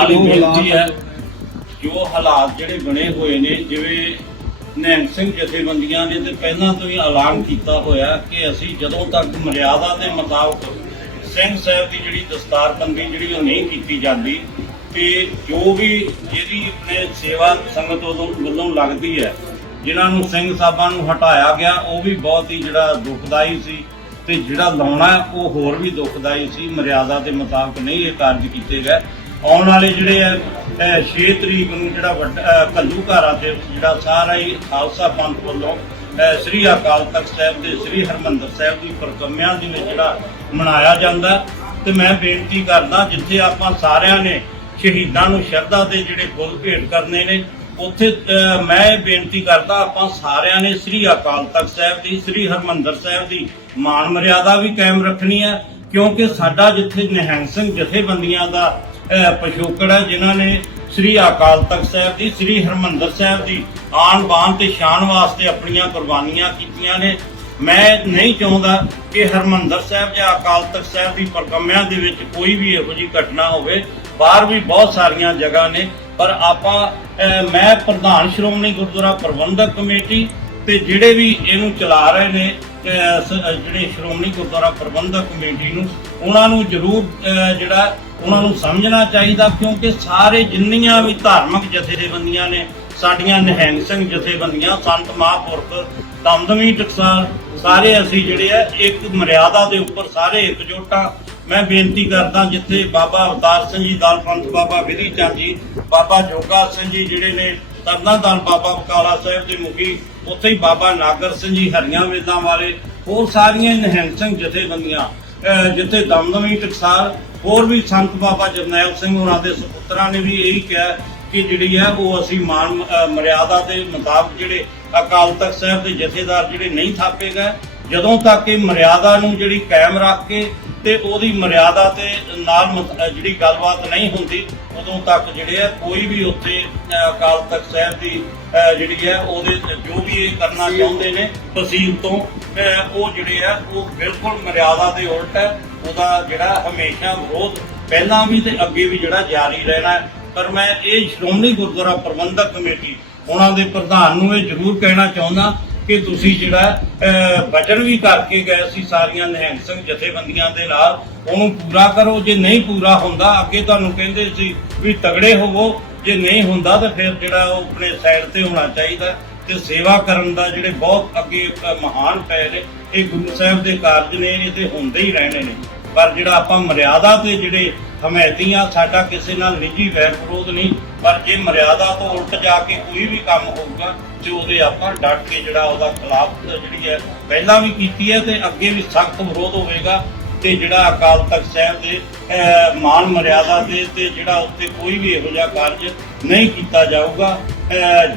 ਨਾਲ ਹੀ ਬੇਨਤੀ ਹੈ ਜੋ ਹਾਲਾਤ ਜਿਹੜੇ ਬਣੇ ਹੋਏ ਨੇ ਜਿਵੇਂ ਨੈਣ ਸਿੰਘ ਜਥੇਬੰਦੀਆਂ ਨੇ ਤੇ ਪਹਿਲਾਂ ਤੋਂ ਹੀ ਐਲਾਨ ਕੀਤਾ ਹੋਇਆ ਕਿ ਅਸੀਂ ਜਦੋਂ ਤੱਕ ਮਰਿਆਦਾ ਦੇ ਮੁਤਾਬਕ ਸਿੰਘ ਸਾਹਿਬ ਦੀ ਜਿਹੜੀ ਦਸਤਾਰਬੰਦੀ ਜਿਹੜੀ ਉਹ ਨਹੀਂ ਕੀਤੀ ਜਾਂਦੀ ਤੇ ਜੋ ਵੀ ਜਿਹੜੀ ਆਪਣੇ ਸੇਵਾ ਸੰਗਤ ਵੱਲੋਂ ਲੱਗਦੀ ਹੈ ਜਿਨ੍ਹਾਂ ਨੂੰ ਸਿੰਘ ਸਾਹਿਬਾਂ ਨੂੰ ਹਟਾਇਆ ਗਿਆ ਉਹ ਵੀ ਬਹੁਤ ਹੀ ਜਿਹੜਾ ਦੁਖਦਾਈ ਸੀ ਤੇ ਜਿਹੜਾ ਲਾਉਣਾ ਉਹ ਹੋਰ ਵੀ ਦੁਖਦਾਈ ਸੀ ਮਰਿਆਦਾ ਦੇ ਮੁਤਾਬਕ ਨਹੀਂ ਇਹ ਕਾਰਜ ਕੀਤੇ ਗਏ ਆਉਣ ਵਾਲੇ ਜਿਹੜੇ ਐ 6 ਤਰੀਕ ਨੂੰ ਜਿਹੜਾ ਕੱਲੂ ਘਾਰਾ ਤੇ ਜਿਹੜਾ ਸਾਰਾ ਹੀ ਖਾਲਸਾ ਪੰਥ ਵੱਲੋਂ ਸ੍ਰੀ ਅਕਾਲ ਤਖਤ ਸਾਹਿਬ ਤੇ ਸ੍ਰੀ ਹਰਮੰਦਰ ਸਾਹਿਬ ਦੀ ਪ੍ਰਕਮਿਆਂ ਦੇ ਵਿੱਚ ਜਿਹੜਾ ਮਨਾਇਆ ਜਾਂਦਾ ਤੇ ਮੈਂ ਬੇਨਤੀ ਕਰਦਾ ਜਿੱਥੇ ਆਪਾਂ ਸਾਰਿਆਂ ਨੇ ਸ਼ਹੀਦਾਂ ਨੂੰ ਸ਼ਰਧਾ ਦੇ ਜਿਹੜੇ ਫੁੱਲ ਭੇਟ ਕਰਨੇ ਨੇ ਉੱਥੇ ਮੈਂ ਬੇਨਤੀ ਕਰਦਾ ਆਪਾਂ ਸਾਰਿਆਂ ਨੇ ਸ੍ਰੀ ਅਕਾਲ ਤਖਤ ਸਾਹਿਬ ਦੀ ਸ੍ਰੀ ਹਰਮੰਦਰ ਸਾਹਿਬ ਦੀ ਮਾਨ ਮਰਿਆਦਾ ਵੀ ਕਾਇਮ ਰੱਖਣੀ ਹੈ ਕਿਉਂਕਿ ਸਾਡਾ ਜਿੱਥੇ ਨਿਹੰਗ ਸਿੰਘ ਜਥੇਬੰਦੀਆਂ ਦਾ ਪਿਛੋਕੜ ਹੈ ਜਿਨ੍ਹਾਂ ਨੇ ਸ੍ਰੀ ਅਕਾਲ ਤਖਤ ਸਾਹਿਬ ਦੀ ਸ੍ਰੀ ਹਰਮੰਦਰ ਸਾਹਿਬ ਦੀ ਆਣ ਬਾਣ ਤੇ ਸ਼ਾਨ ਵਾਸਤੇ ਆਪਣੀਆਂ ਕੁਰਬਾਨੀਆਂ ਕੀਤੀਆਂ ਨੇ ਮੈਂ ਨਹੀਂ ਚਾਹੁੰਦਾ ਕਿ ਹਰਮੰਦਰ ਸਾਹਿਬ ਜਾਂ ਅਕਾਲ ਤਖਤ ਸਾਹਿਬ ਦੀ ਪਰਕਮਿਆਂ ਦੇ ਵਿੱਚ ਕੋਈ ਵੀ ਇਹੋ ਜੀ ਘਟਨਾ ਹੋਵੇ ਬਾਹਰ ਵੀ ਬਹੁਤ ਸਾਰੀਆਂ ਜਗ੍ਹਾ ਨੇ ਪਰ ਆਪਾਂ ਮੈਂ ਪ੍ਰਧਾਨ ਸ਼੍ਰੋਮਣੀ ਗੁਰਦੁਆਰਾ ਪ੍ਰਬੰਧਕ ਕਮੇਟੀ ਤੇ ਜਿਹੜੇ ਵੀ ਇਹਨੂੰ ਚਲਾ ਰਹੇ ਨੇ ਜਿਹੜੇ ਸ਼੍ਰੋਮਣੀ ਗੁਰਦੁਆਰਾ ਪ੍ਰਬੰਧਕ ਕਮੇਟੀ ਨੂੰ ਉਹਨਾਂ ਨੂੰ ਜ਼ਰੂਰ ਜਿਹੜਾ ਉਹਨਾਂ ਨੂੰ ਸਮਝਣਾ ਚਾਹੀਦਾ ਕਿਉਂਕਿ ਸਾਰੇ ਜਿੰਨੀਆਂ ਵੀ ਧਾਰਮਿਕ ਜਥੇਬੰਦੀਆਂ ਨੇ ਸਾਡੀਆਂ ਨਿਹੰਗ ਸਿੰਘ ਜਥੇਬੰਦੀਆਂ ਸੰਤ ਮਹਾਪੁਰਖ ਦਮਦਮੀ ਟਕਸਾਲ ਸਾਰੇ ਅਸੀਂ ਜਿਹੜੇ ਆ ਇੱਕ ਮਰਿਆਦਾ ਦੇ ਉੱਪਰ ਸਾਰੇ ਇਕਜੁੱਟਾਂ ਮੈਂ ਬੇਨਤੀ ਕਰਦਾ ਜਿੱਥੇ ਬਾਬਾ ਅਵਤਾਰ ਸਿੰਘ ਜੀ ਦਾਲ ਪੰਥ ਬਾਬਾ ਵਿਧੀ ਚੰਦ ਜੀ ਬਾਬਾ ਜੋਗਾ ਸਿੰਘ ਜੀ ਜਿਹੜੇ ਨੇ ਤਰਨਾ ਦਾਲ ਬਾਬਾ ਬਕਾਲਾ ਸਾਹਿਬ ਦੇ ਮੁਖੀ ਉੱਥੇ ਹੀ ਬਾਬਾ ਨਾਗਰ ਸਿੰਘ ਜੀ ਹਰੀਆਂ ਵੇਦਾਂ ਵਾਲੇ ਹੋਰ ਸਾਰੀਆਂ ਨਿਹੰਗ ਸਿੰਘ ਜਥੇਬੰਦੀਆਂ ਜਿੱਥੇ ਦਮਦਮੀ ਟਕਸਾਲ ਹੋਰ ਵੀ ਸੰਤ ਬਾਬਾ ਜਰਨੈਲ ਸਿੰਘ ਉਹਨਾਂ ਦੇ ਸੁਪੁੱਤਰਾਂ ਨੇ ਵੀ ਇਹੀ ਕਿਹਾ ਕਿ ਜਿਹੜੀ ਹੈ ਉਹ ਅਸੀਂ ਮਾਨ ਮਰਿਆਦਾ ਦੇ ਮੁਤਾਬਕ ਜਿਹੜੇ ਅਕਾਲ ਤਖਤ ਸਾਹਿਬ ਦੇ ਜਥੇਦਾਰ ਜਿਹੜੇ ਨਹੀਂ ਥਾਪੇ ਗਏ ਜਦੋਂ ਤੱਕ ਇਹ ਮਰਿਆਦਾ ਨੂੰ ਜਿਹੜੀ ਕਾਇਮ ਰੱਖ ਕੇ ਤੇ ਉਹਦੀ ਮਰਿਆਦਾ ਤੇ ਨਾਲ ਜਿਹੜੀ ਗੱਲਬਾਤ ਨਹੀਂ ਹੁੰਦੀ ਉਦੋਂ ਤੱਕ ਜਿਹੜੇ ਆ ਕੋਈ ਵੀ ਉੱਥੇ ਅਕਾਲ ਤਖਤ ਸਾਹਿਬ ਦੀ ਜਿਹੜੀ ਹੈ ਉਹਦੇ ਜੋ ਵੀ ਇਹ ਕਰਨਾ ਚਾਹੁੰਦੇ ਨੇ ਤਸੀਲ ਤੋਂ ਉਹ ਜਿਹੜੇ ਆ ਉਹ ਬਿਲਕੁਲ ਮਰਿਆਦਾ ਦੇ ਉਲਟ ਹੈ ਉਹਦਾ ਜਿਹੜਾ ਹਮੇਸ਼ਾ ਵਿਰੋਧ ਪਹਿਲਾਂ ਵੀ ਤੇ ਅੱਗੇ ਵੀ ਜਿਹੜਾ ਜਾਰੀ ਰਹਿਣਾ ਪਰ ਮੈਂ ਇਹ ਸ਼੍ਰੋਮਣੀ ਗੁਰਦੁਆਰਾ ਪ੍ਰਬੰਧਕ ਕਮੇਟੀ ਉਹਨਾਂ ਦੇ ਪ੍ਰਧਾਨ ਨੂੰ ਇਹ ਜ਼ਰੂਰ ਕਹਿਣਾ ਚਾਹੁੰਦਾ ਕਿ ਤੁਸੀਂ ਜਿਹੜਾ ਬਜਟ ਵੀ ਕਰਕੇ ਗਏ ਸੀ ਸਾਰੀਆਂ ਨਿਹੰਗ ਜਥੇਬੰਦੀਆਂ ਦੇ ਨਾਲ ਉਹਨੂੰ ਪੂਰਾ ਕਰੋ ਜੇ ਨਹੀਂ ਪੂਰਾ ਹੁੰਦਾ ਅੱਗੇ ਤੁਹਾਨੂੰ ਕਹਿੰਦੇ ਸੀ ਵੀ ਤਗੜੇ ਹੋਵੋ ਜੇ ਨਹੀਂ ਹੁੰਦਾ ਤਾਂ ਫਿਰ ਜਿਹੜਾ ਉਹ ਆਪਣੇ ਸਾਈਡ ਤੇ ਹੋਣਾ ਚਾਹੀਦਾ ਤੇ ਸੇਵਾ ਕਰਨ ਦਾ ਜਿਹੜੇ ਬਹੁਤ ਅੱਗੇ ਮਹਾਨ ਪੈ ਨੇ ਇਹ ਗੁਰੂ ਸਾਹਿਬ ਦੇ ਕਾਰਜ ਨੇ ਇਹ ਤੇ ਹੁੰਦੇ ਹੀ ਰਹਿਣੇ ਨੇ ਪਰ ਜਿਹੜਾ ਆਪਾਂ ਮਰਿਆਦਾ ਤੇ ਜਿਹੜੇ ਹਮੈਤੀਆਂ ਸਾਡਾ ਕਿਸੇ ਨਾਲ ਨਿੱਜੀ ਵੈਰ ਵਿਰੋਧ ਨਹੀਂ ਪਰ ਜੇ ਮਰਿਆਦਾ ਤੋਂ ਉਲਟ ਜਾ ਕੇ ਕੋਈ ਵੀ ਕੰਮ ਹੋਊਗਾ ਤੇ ਉਹਦੇ ਆਪਾਂ ਡਟ ਕੇ ਜਿਹੜਾ ਉਹਦਾ ਖਿਲਾਫ ਜਿਹੜੀ ਹੈ ਪਹਿਲਾਂ ਵੀ ਕੀਤੀ ਹੈ ਤੇ ਅੱਗੇ ਵੀ ਸਖਤ ਵਿਰੋਧ ਹੋਵੇਗਾ ਤੇ ਜਿਹੜਾ ਅਕਾਲ ਤਖਤ ਸਾਹਿਬ ਦੇ ਮਾਨ ਮਰਿਆਦਾ ਦੇ ਤੇ ਜਿਹੜਾ ਉੱਤੇ ਕੋਈ ਵੀ ਇਹੋ ਜਿਹਾ ਕਾਰਜ ਨਹੀਂ ਕੀਤਾ ਜਾਊਗਾ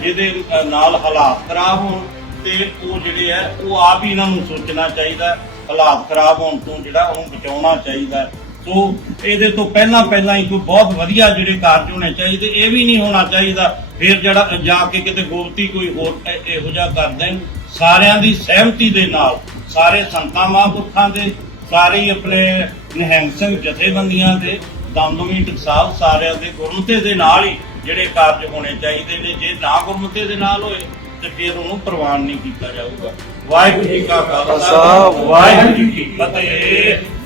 ਜਿਹਦੇ ਨਾਲ ਹਾਲਾਤ ਖਰਾਬ ਹੋਣ ਤੇ ਉਹ ਜਿਹੜੇ ਹੈ ਉਹ ਆਪ ਹੀ ਇਹਨਾਂ ਨੂੰ ਸੋਚਣਾ ਚਾਹੀਦਾ ਹਾਲਾਤ ਖਰਾਬ ਹੋਣ ਤੋਂ ਜਿਹੜਾ ਉਹਨੂੰ ਬਚਾਉਣਾ ਚਾਹੀਦਾ ਸੋ ਇਹਦੇ ਤੋਂ ਪਹਿਲਾਂ ਪਹਿਲਾਂ ਹੀ ਕੋਈ ਬਹੁਤ ਵਧੀਆ ਜਿਹੜੇ ਕਾਰਜ ਹੋਣੇ ਚਾਹੀਦੇ ਇਹ ਵੀ ਨਹੀਂ ਹੋਣਾ ਚਾਹੀਦਾ ਫਿਰ ਜਿਹੜਾ ਜਾ ਕੇ ਕਿਤੇ ਗੋਪਤੀ ਕੋਈ ਹੋਰ ਇਹੋ ਜਿਹਾ ਕਰ ਦੇਣ ਸਾਰਿਆਂ ਦੀ ਸਹਿਮਤੀ ਦੇ ਨਾਲ ਸਾਰੇ ਸੰਤਾਂ ਮਹਾਂਪੁਰਖਾਂ ਦੇ ਸਾਰੇ ਆਪਣੇ ਨਿਹੰਗ ਸਿੰਘ ਜਥੇਬੰਦੀਆਂ ਦੇ ਦਮਦਮੀ ਟਕਸਾਲ ਸਾਰਿਆਂ ਦੇ ਗੁਰਮਤੇ ਦੇ ਨਾਲ ਹੀ ਜਿਹੜੇ ਕਾਰਜ ਹੋਣੇ ਚਾਹੀਦੇ ਨੇ ਜੇ ਨਾ ਗੁਰਮਤੇ ਦੇ ਨਾਲ ਹੋਏ ਤੇ ਫਿਰ ਉਹਨੂੰ ਪ੍ਰਵਾਨ ਨਹੀਂ ਕੀਤਾ ਜਾਊਗਾ ਵਾਹਿਗੁਰੂ ਜੀ ਕਾ ਖਾਲਸਾ ਵਾਹਿਗੁਰੂ ਜੀ ਕੀ ਫਤਿਹ